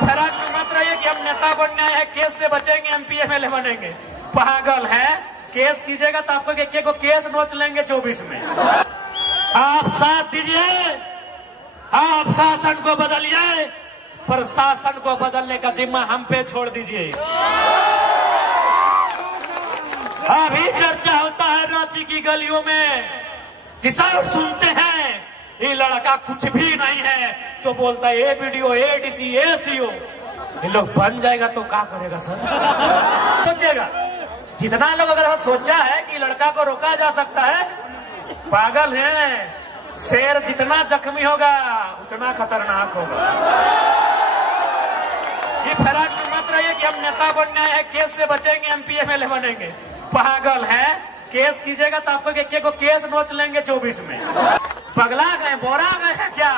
फराक में मत रहिए कि हम नेता बनने आए हैं, केस से बचेंगे, एमपी एमएलए बनेंगे। पागल है, केस कीजिएगा तो आपको एक को केस नोच लेंगे 24 में। आप साथ दीजिए, आप शासन को बदलिए, प्रशासन को बदलने का जिम्मा हम पे छोड़ दीजिए। अभी चर्चा होता है रांची की गलियों में, किसान सुनते हैं ये लड़का कुछ भी नहीं है, सो बोलता है ए वीडियो एडीसी एसीओ। ये लोग बन जाएगा तो क्या करेगा सर? सोचिएगा, जितना लोग अगर सोचा है कि लड़का को रोका जा सकता है, पागल है। शेर जितना जख्मी होगा उतना खतरनाक होगा। ये फराक में मत रहिए कि हम नेता बनने आए हैं, केस से बचेंगे, एमपी एमएलए बनेंगे। पागल है, केस कीजिएगा तो आपको एक को केस नोच लेंगे 24 में। पगला गए, बोरा गए हैं क्या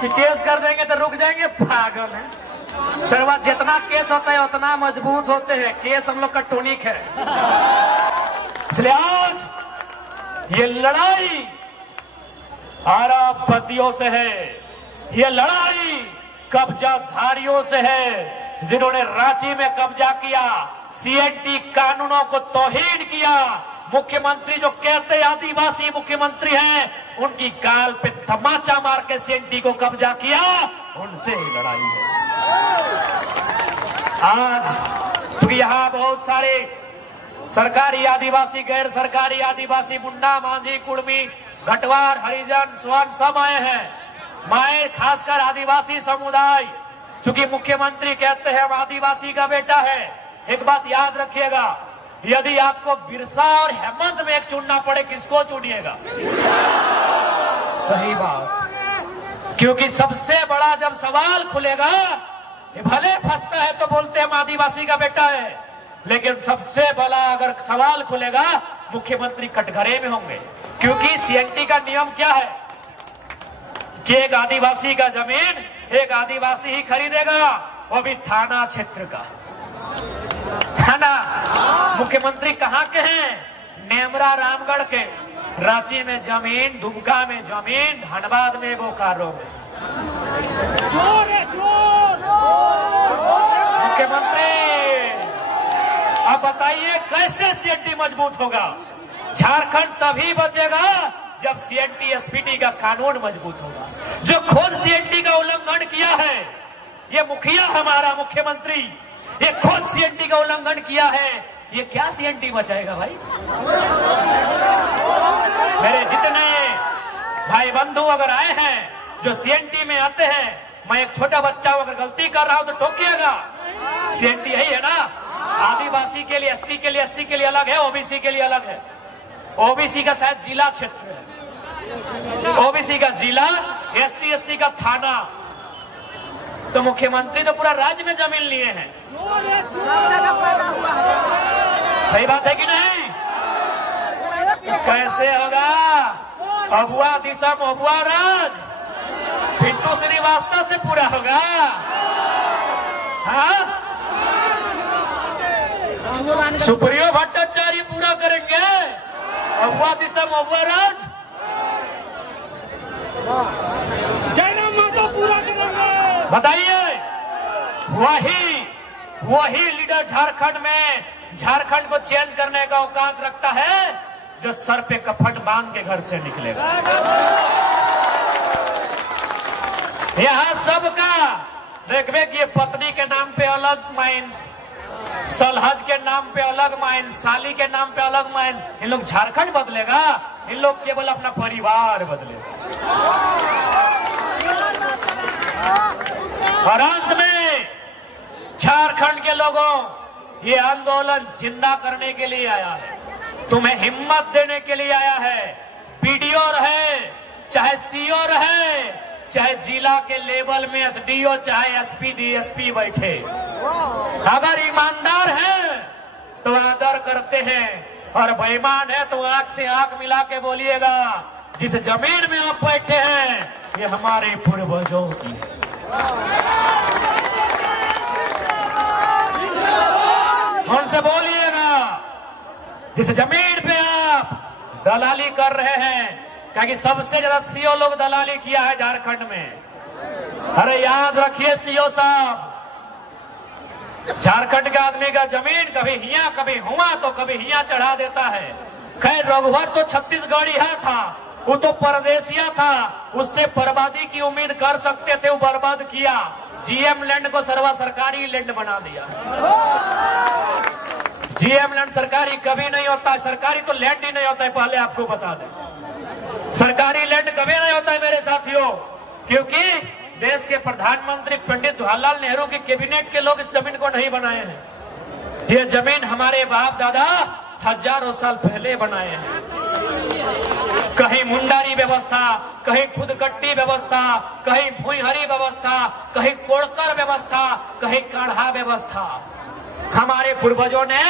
कि केस कर देंगे तो रुक जाएंगे? पागल है। सरवा जितना केस होता है उतना मजबूत होते हैं, केस हम लोग का टॉनिक है। इसलिए आज ये लड़ाई अरबपतियों से है, ये लड़ाई कब्जाधारियों से है, जिन्होंने रांची में कब्जा किया, सीएनटी कानूनों को तौहीन किया। मुख्यमंत्री जो कहते आदिवासी मुख्यमंत्री हैं, उनकी गाल पे तमाचा मार के सीएनटी को कब्जा किया, उनसे ही लड़ाई है। आज चूंकि यहाँ बहुत सारे सरकारी आदिवासी, गैर सरकारी आदिवासी, मुंडा, मांझी, कुड़मी, घटवार, हरिजन, स्वर्ण सब आए हैं। मैं खासकर आदिवासी समुदाय, चूंकि मुख्यमंत्री कहते हैं हम आदिवासी का बेटा है। एक बात याद रखिएगा, यदि आपको बिरसा और हेमंत में एक चुनना पड़े, किसको चुनिएगा? सही बात, क्योंकि सबसे बड़ा जब सवाल खुलेगा, भले फंसता है तो बोलते हैं हम आदिवासी का बेटा है, लेकिन सबसे बड़ा अगर सवाल खुलेगा, मुख्यमंत्री कटघरे में होंगे। क्योंकि सीएनटी का नियम क्या है कि एक आदिवासी का जमीन एक आदिवासी ही खरीदेगा, वो भी थाना क्षेत्र का, है ना। मुख्यमंत्री कहाँ के हैं? नेमरा, रामगढ़ के। रांची में जमीन, दुमका में जमीन, धनबाद में, बोकारो में। मुख्यमंत्री अब बताइए कैसे सीएनटी मजबूत होगा? झारखंड तभी बचेगा जब सीएनटी एसपीटी का कानून मजबूत होगा। जो खुद सीएनटी का उल्लंघन किया है, ये मुखिया हमारा मुख्यमंत्री, ये खुद सीएनटी का उल्लंघन किया है, ये क्या सीएनटी बचाएगा भाई? मेरे जितने भाई बंधु अगर आए हैं जो सीएनटी में आते हैं, मैं एक छोटा बच्चा हूं, अगर गलती कर रहा हूं तो टोकिएगा। सीएनटी यही है ना, आदिवासी के लिए, एसटी के लिए, एससी के लिए अलग है, ओबीसी के लिए अलग है। ओबीसी का शायद जिला क्षेत्र है, ओबीसी का जिला, एसटी एससी का थाना। तो मुख्यमंत्री तो पूरा राज्य में जमीन लिए हैं। सही बात है कि नहीं? कैसे होगा? अबुआ दिशा अबुआ राज पिंटू श्रीवास्तव से पूरा होगा? हाँ, सुप्रियो भट्टाचार्य पूरा करेंगे, अबुआ दिशा अबुआ राज जयराम माधव पूरा करेंगे। बताइए, वही लीडर झारखंड में झारखंड को चेंज करने का औकात रखता है, जो सर पे कफन बांध के घर से निकलेगा। यहाँ सबका देखबे कि पत्नी के नाम पे अलग माइंस, सलहज के नाम पे अलग माइंस, साली के नाम पे अलग माइंस। इन लोग झारखंड बदलेगा? इन लोग केवल अपना परिवार बदलेगा। और अंत में झारखंड के लोगों, ये आंदोलन जिंदा करने के लिए आया है, तुम्हें हिम्मत देने के लिए आया है। पीडीओ रहे, चाहे सीओ रहे, चाहे जिला के लेवल में एसडीओ, चाहे एसपी डीएसपी बैठे, अगर ईमानदार है तो आदर करते हैं, और बेईमान है तो आंख से आंख मिला के बोलिएगा, जिस जमीन में आप बैठे हैं ये हमारे पूर्वजों की है। उनसे बोलिएगा, जिस जमीन पे आप दलाली कर रहे हैं, क्योंकि सबसे ज्यादा सीओ लोग दलाली किया है झारखंड में। अरे याद रखिए सीओ साहब, झारखंड के आदमी का जमीन कभी हिया कभी हुआ तो कभी हिया चढ़ा देता है। खैर रघुवर तो छत्तीसगढ़ी है था, वो तो परदेसिया था, उससे बर्बादी की उम्मीद कर सकते थे, वो बर्बाद किया। जीएम लैंड को सर्वा सरकारी लैंड बना दिया। जीएम लैंड सरकारी कभी नहीं होता है, सरकारी तो लैंड ही नहीं होता है, पहले आपको बता दें। सरकारी लैंड कभी नहीं होता है मेरे साथियों, क्योंकि देश के प्रधानमंत्री पंडित जवाहरलाल नेहरू के कैबिनेट के लोग इस जमीन को नहीं बनाए हैं। ये जमीन हमारे बाप दादा हजारों साल पहले बनाए हैं। कहीं मुंडारी व्यवस्था, कहीं खुदकट्टी व्यवस्था, कहीं भुईहरी व्यवस्था, कहीं कोड़कर व्यवस्था, कहीं काढ़ा व्यवस्था। हमारे पूर्वजों ने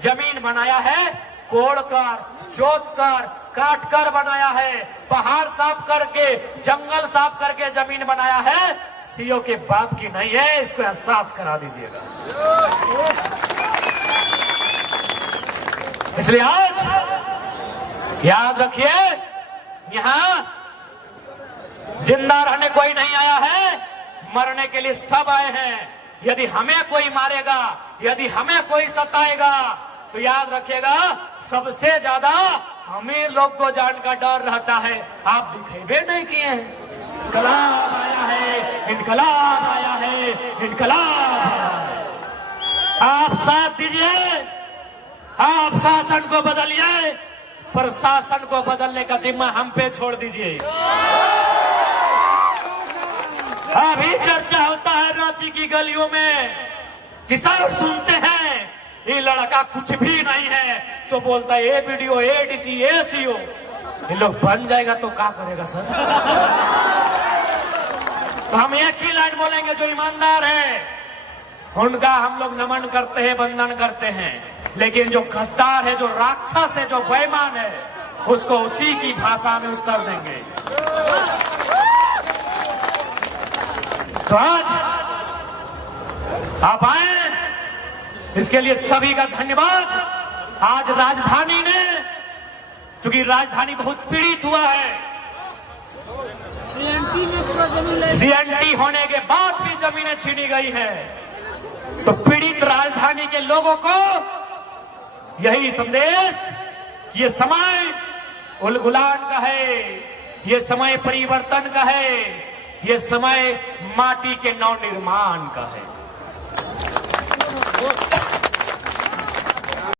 जमीन बनाया है कोड़कर, जोतकर, काटकर बनाया है, पहाड़ साफ करके, जंगल साफ करके जमीन बनाया है। सीओ के बाप की नहीं है, इसको एहसास करा दीजिएगा। इसलिए आज याद रखिए, यहां जिंदा रहने कोई नहीं आया है, मरने के लिए सब आए हैं। यदि हमें कोई मारेगा, यदि हमें कोई सताएगा, तो याद रखिएगा सबसे ज्यादा अमीर लोग को जान का डर रहता है। आप दिखेबे नहीं किए हैं, इनकलाब आया है, इनकलाब आया है, इनकलाब आया है। आप साथ दीजिए, आप शासन को बदलिए, प्रशासन को बदलने का जिम्मा हम पे छोड़ दीजिए। अभी चर्चा होता है रांची की गलियों में, किसान सुनते हैं ये लड़का कुछ भी नहीं है, सो बोलता है ए बीडीओ, ए डीसी, ए सीओ। ये लोग बन जाएगा तो क्या करेगा सर? तो हम एक ही लाइन बोलेंगे, जो ईमानदार है उनका हम लोग नमन करते हैं, वंदन करते हैं। लेकिन जो गद्दार है, जो राक्षस है, जो बेईमान है, उसको उसी की भाषा में उत्तर देंगे। तो आज आप आए, इसके लिए सभी का धन्यवाद। आज राजधानी ने, क्योंकि राजधानी बहुत पीड़ित हुआ है, सीएनटी होने के बाद भी जमीनें छीनी गई है, तो पीड़ित राजधानी के लोगों को यही संदेश, ये समय उलगुलान का है, ये समय परिवर्तन का है, ये समय माटी के नव निर्माण का है।